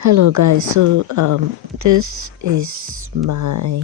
Hello guys, so this is my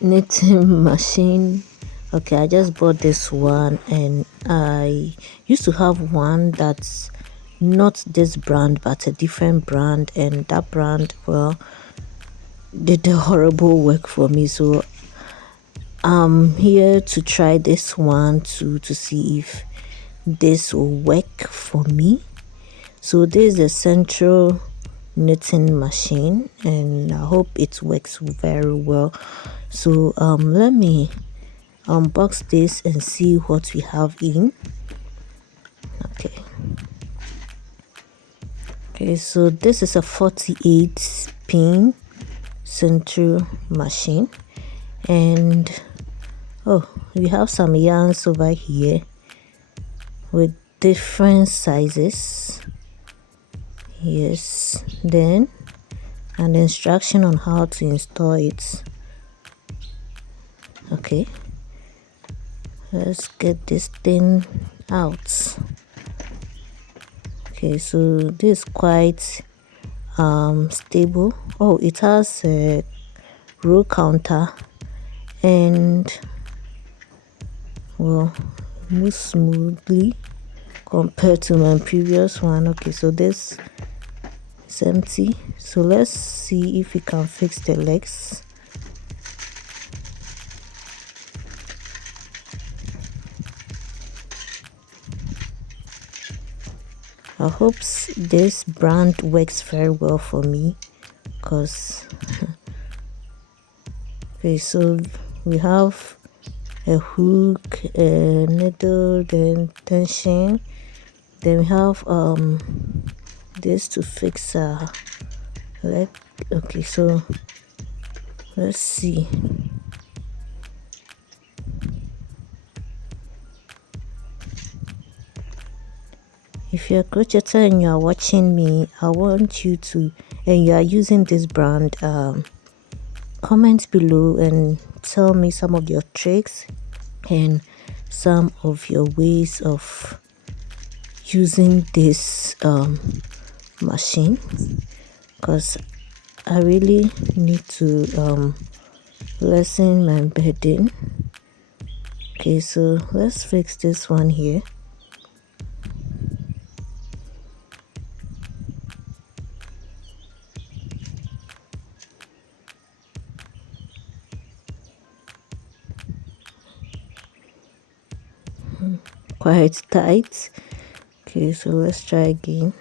knitting machine. Okay, I just bought this one and I used to have one that's not this brand but a different brand, and that brand, well, did a horrible work for me. So I'm here to try this one to see if this will work for me. So this is a Sentro knitting machine and I hope it works very well. So let me unbox this and see what we have in. Okay, so this is a 48 pin Sentro machine, and oh, we have some yarns over here with different sizes. Yes, then an instruction on how to install it. Okay, let's get this thing out. Okay, so this is quite stable. Oh, it has a row counter and, well, moves smoothly compared to my previous one. Okay, so this is empty, so let's see if we can fix the legs. I hope this brand works very well for me, because okay, so we have a hook, a needle, then tension, then we have this to fix leg. Okay, so let's see. If you're a crocheter and you are watching me, I want you to, and you are using this brand, comment below and tell me some of your tricks and some of your ways of using this machine, because I really need to lessen my bedding. Okay, so let's fix this one here. Quite tight. Okay, so let's try again.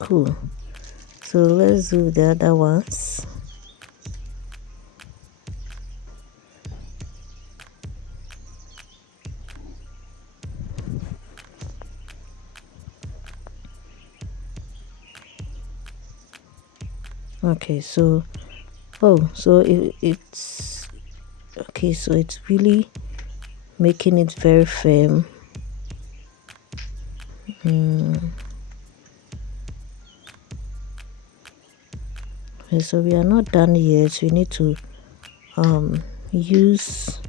Cool. So let's do the other ones. Okay, so so it's okay, so it's really making it very firm. Okay, so we are not done yet. We need to use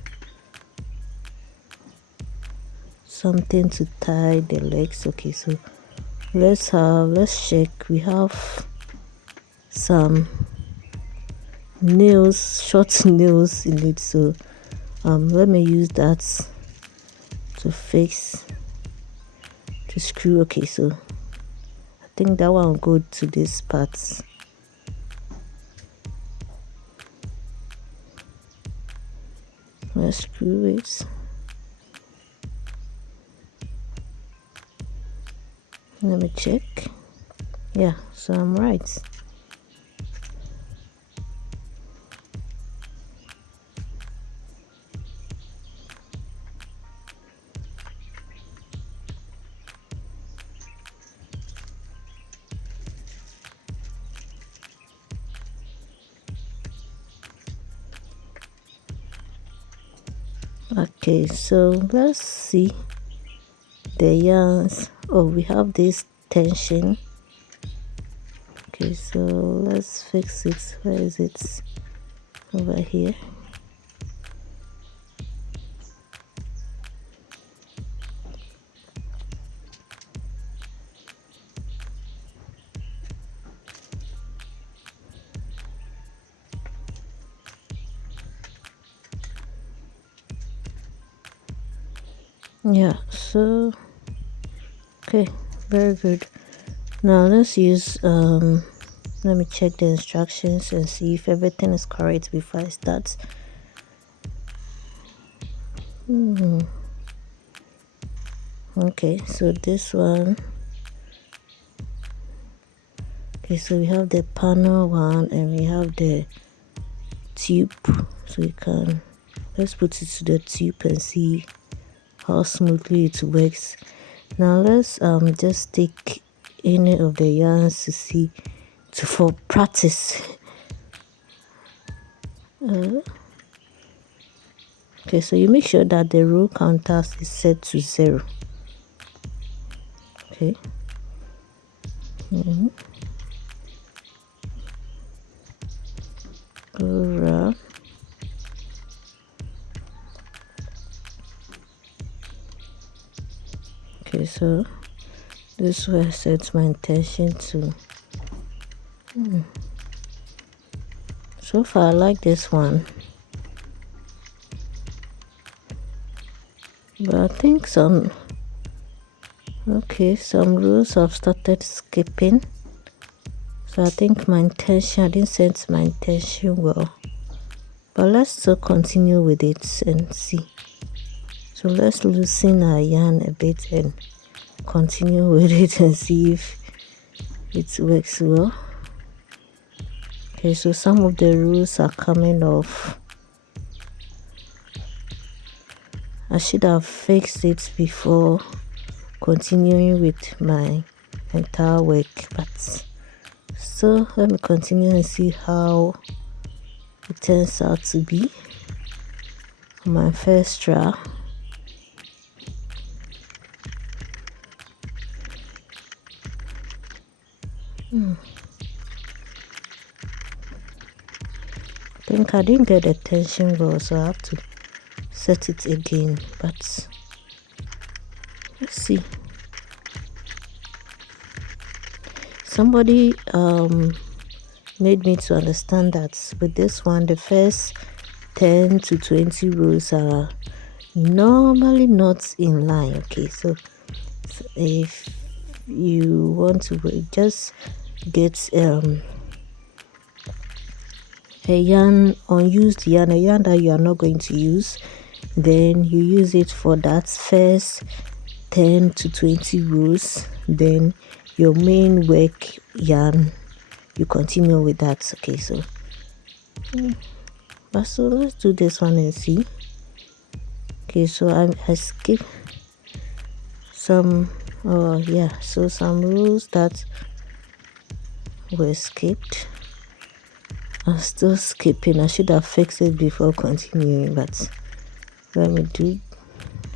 something to tie the legs. Okay, so let's check. We have some nails, short nails in it, so let me use that to screw. Okay, so I think that one will go to this part. Let's screw it. Let me check. Yeah, so I'm right. Okay, so let's see the yarns. Oh, we have this tension. Okay, so let's fix it. Where is it? Over here. Yeah, so okay, very good. Now let's use let me check the instructions and see if everything is correct before I start. Okay, so this one. Okay, so we have the panel one and we have the tube. So you can, let's put it to the tube and see how smoothly it works. Now let's just take any of the yarns to see for practice. Okay, so you make sure that the row counter is set to 0. Okay. Go around. Okay, so this way I set my intention to. So far I like this one, but I think some rules have started skipping. So I think my intention, I didn't set my intention well, but let's still continue with it and see. So let's loosen our yarn a bit and continue with it and see if it works well. Okay, so some of the rules are coming off. I should have fixed it before continuing with my entire work, but so let me continue and see how it turns out to be on my first try. I think I didn't get the tension well, so I have to set it again, but let's see. Somebody made me to understand that with this one, the first 10 to 20 rows are normally not in line. Okay, so if you want to just get a unused yarn, a yarn that you are not going to use, then you use it for that first 10 to 20 rows, then your main work yarn, you continue with that. Okay, so let's do this one and see. Okay, so I skip some so some rules that were skipped are still skipping. I should have fixed it before continuing, but let me do.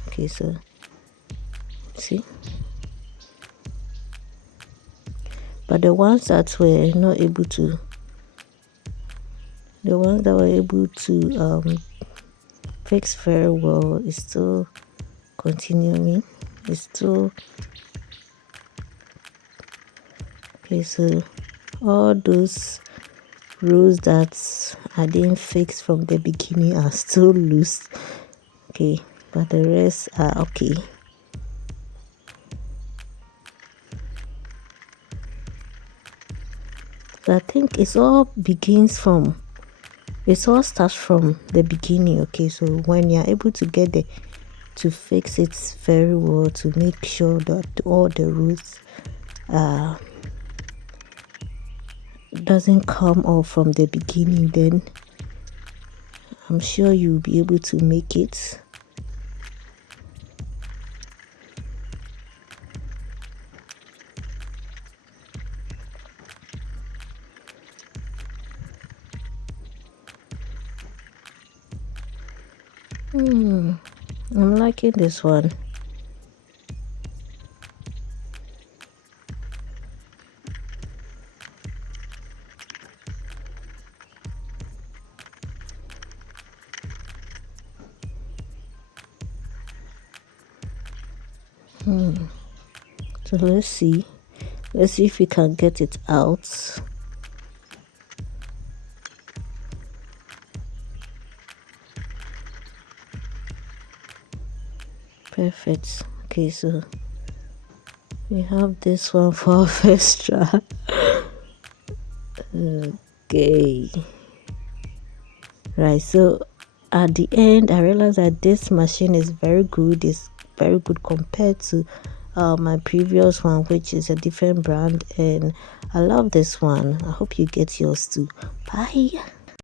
Okay, so see, but the ones that were not able to, the ones that were able to fix very well is still continuing. It's still okay. So all those rules that I didn't fix from the beginning are still loose. Okay, but the rest are okay. So I think it all starts from the beginning. Okay, so when you're able to get to fix it very well, to make sure that all the rules doesn't come off from the beginning, then I'm sure you'll be able to make it. I'm liking this one. So let's see if we can get it out. Perfect. Okay, so we have this one for our first try. Okay. Right, so at the end I realized that this machine is very good. It's very good compared to my previous one, which is a different brand, and I love this one. I hope you get yours too. Bye.